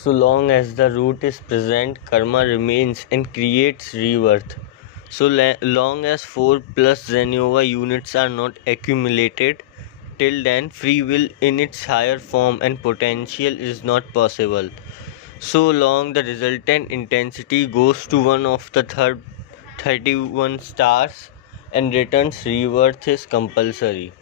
So long as the root is present, karma remains and creates rebirth. So long as 4 plus Zen Yoga units are not accumulated, till then free will in its higher form and potential is not possible. So long the resultant intensity goes to one of the 31 stars and returns rebirth is compulsory.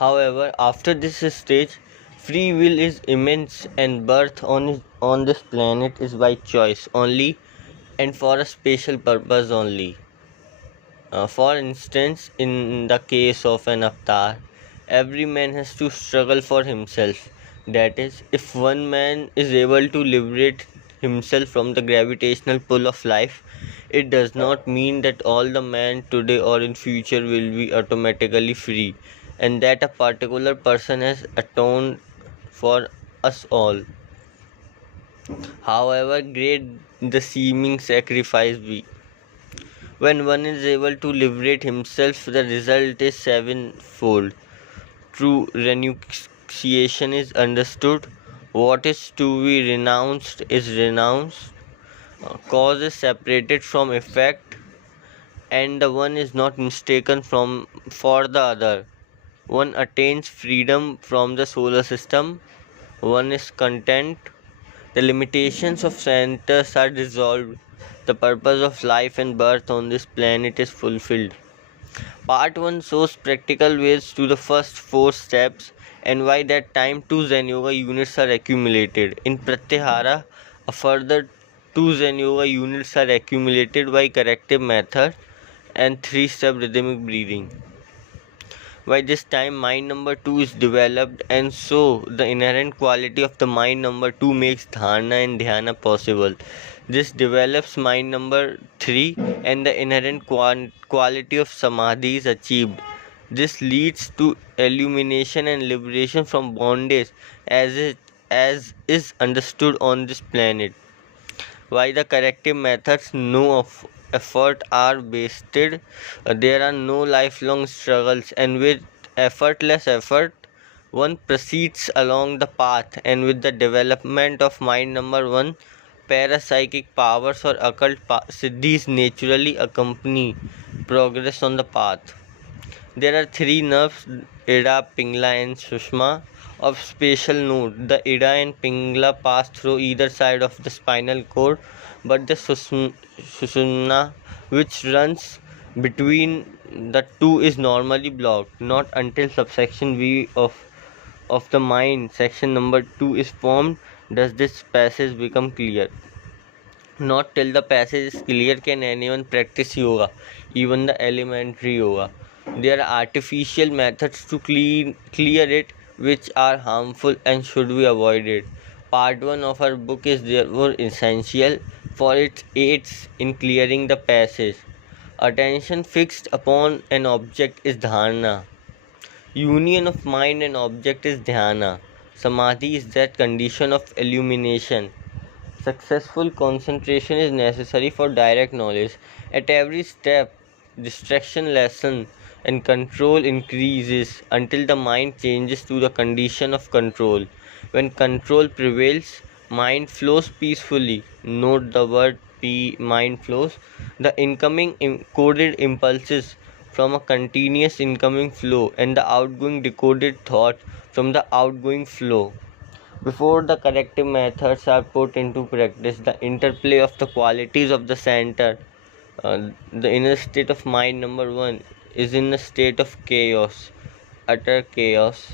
However, after this stage, free will is immense and birth on this planet is by choice only and for a special purpose only. For instance, in the case of an avatar, every man has to struggle for himself. That is, if one man is able to liberate himself from the gravitational pull of life, it does not mean that all the men today or in future will be automatically free, and that a particular person has atoned for us all. However great the seeming sacrifice be, when one is able to liberate himself, the result is sevenfold. True renunciation is understood. What is to be renounced is renounced. Cause is separated from effect, and the one is not mistaken for the other. One attains freedom from the solar system. One is content. The limitations of centers are dissolved. The purpose of life and birth on this planet is fulfilled. Part 1 shows practical ways to the first 4 steps and why that time 2 Zen Yoga units are accumulated. In Pratyahara, a further 2 Zen Yoga units are accumulated by corrective method and 3-step rhythmic breathing. By this time, mind number 2 is developed, and so the inherent quality of the mind number 2 makes dharana and dhyana possible. This develops mind number 3, and the inherent quality of samadhi is achieved. This leads to illumination and liberation from bondage as is understood on this planet. Why the corrective methods no effort are wasted, there are no lifelong struggles, and with effortless effort one proceeds along the path, and with the development of mind number 1, parapsychic powers or occult siddhis naturally accompany progress on the path. There are 3 nerves, Ida, Pingala and Sushma, of special note. The Ida and Pingala pass through either side of the spinal cord, but the Sushumna, which runs between the two, is normally blocked. Not until subsection V of the mind, section number 2, is formed does this passage become clear. Not till the passage is clear can anyone practice yoga, even the elementary yoga. There are artificial methods to clear it which are harmful and should be avoided. Part 1 of our book is therefore essential, for it aids in clearing the passage. Attention fixed upon an object is dharana. Union of mind and object is dhyana. Samadhi is that condition of illumination. Successful concentration is necessary for direct knowledge. At every step, distraction lessens and control increases until the mind changes to the condition of control. When control prevails, mind flows peacefully. Note the word mind flows. The incoming coded impulses from a continuous incoming flow, and the outgoing decoded thought from the outgoing flow. Before the corrective methods are put into practice, the interplay of the qualities of the center, the inner state of mind number 1, is in a state of chaos, utter chaos.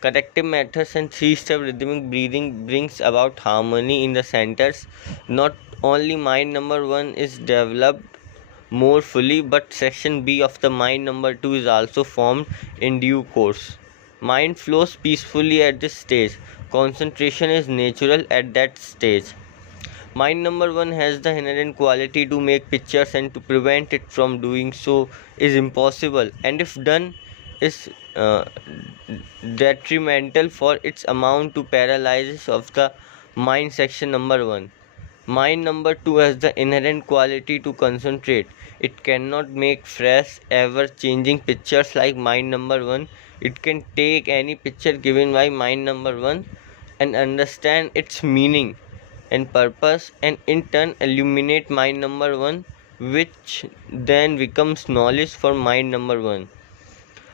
Corrective methods and 3-step rhythmic breathing brings about harmony in the centers. Not only mind number 1 is developed more fully, but section B of the mind number 2 is also formed in due course. Mind flows peacefully at this stage. Concentration is natural at that stage. Mind number 1 has the inherent quality to make pictures, and to prevent it from doing so is impossible, and if done is detrimental, for its amount to paralysis of the mind. Section number 1. Mind number 2 has the inherent quality to concentrate. It cannot make fresh, ever changing pictures like mind number 1. It can take any picture given by mind number 1 and understand its meaning and purpose, and in turn illuminate mind number one, which then becomes knowledge for mind number one.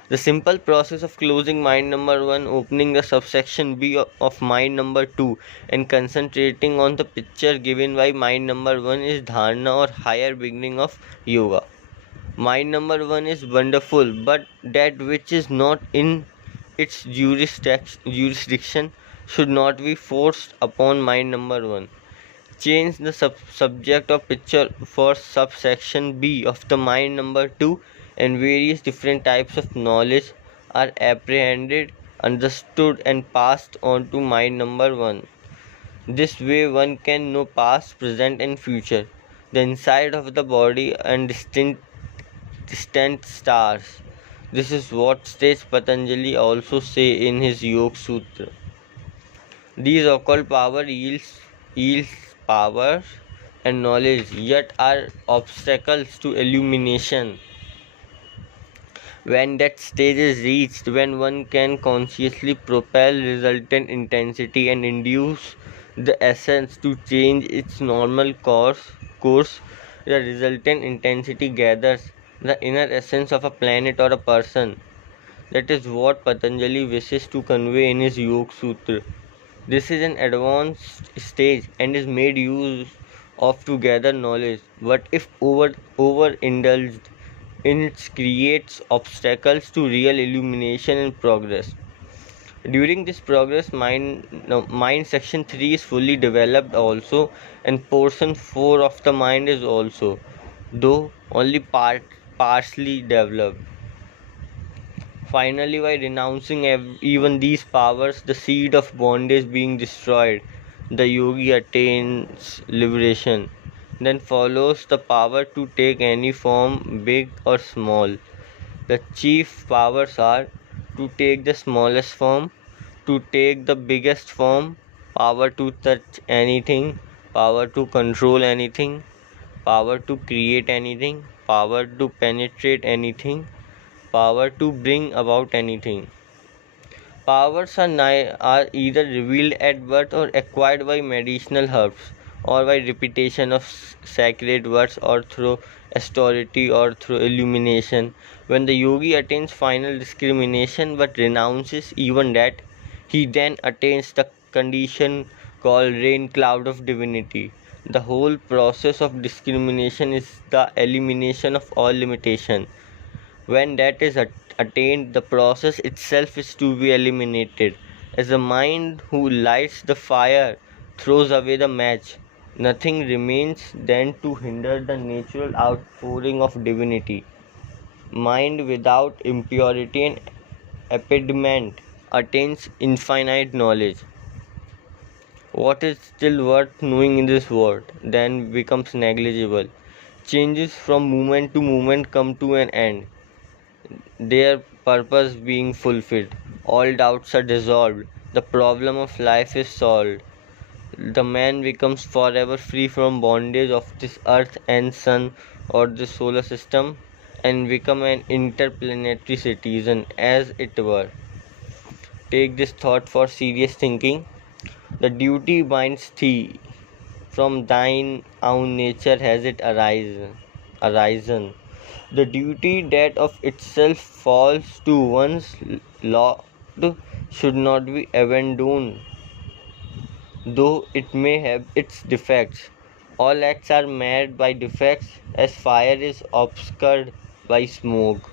The simple process of closing mind number one, opening the subsection B of mind number two, and concentrating on the picture given by mind number one is dharana or higher beginning of yoga. Mind number one is wonderful, but that which is not in its jurisdiction should not be forced upon mind number one. Change the subject of picture for subsection B of the mind number 2, and various different types of knowledge are apprehended, understood, and passed on to mind number 1. This way one can know past, present, and future, the inside of the body, and distant stars. This is what stage Patanjali also say in his Yoga Sutra. These occult power yields power and knowledge, yet are obstacles to illumination. When that stage is reached, when one can consciously propel resultant intensity and induce the essence to change its normal course, the resultant intensity gathers the inner essence of a planet or a person. That is what Patanjali wishes to convey in his Yoga Sutra. This is an advanced stage and is made use of to gather knowledge, but if overindulged in it creates obstacles to real illumination and progress. During this progress, mind section 3 is fully developed also, and portion 4 of the mind is also, though only partially developed. Finally, by renouncing even these powers, the seed of bondage being destroyed, the yogi attains liberation. Then follows the power to take any form, big or small. The chief powers are to take the smallest form, to take the biggest form, power to touch anything, power to control anything, power to create anything, power to penetrate anything, power to bring about anything. Powers are either revealed at birth or acquired by medicinal herbs, or by repetition of sacred words, or through austerity, or through illumination. When the yogi attains final discrimination but renounces even that, he then attains the condition called rain cloud of divinity. The whole process of discrimination is the elimination of all limitation. When that is attained, the process itself is to be eliminated. As the mind who lights the fire throws away the match, nothing remains then to hinder the natural outpouring of divinity. Mind without impurity and impediment attains infinite knowledge. What is still worth knowing in this world then becomes negligible. Changes from moment to moment come to an end, their purpose being fulfilled. All doubts are dissolved. The problem of life is solved. The man becomes forever free from bondage of this earth and sun or the solar system, and become an interplanetary citizen, as it were. Take this thought for serious thinking. The duty binds thee. From thine own nature has it arisen. The duty that of itself falls to one's lot should not be abandoned, though it may have its defects. All acts are marred by defects, as fire is obscured by smoke.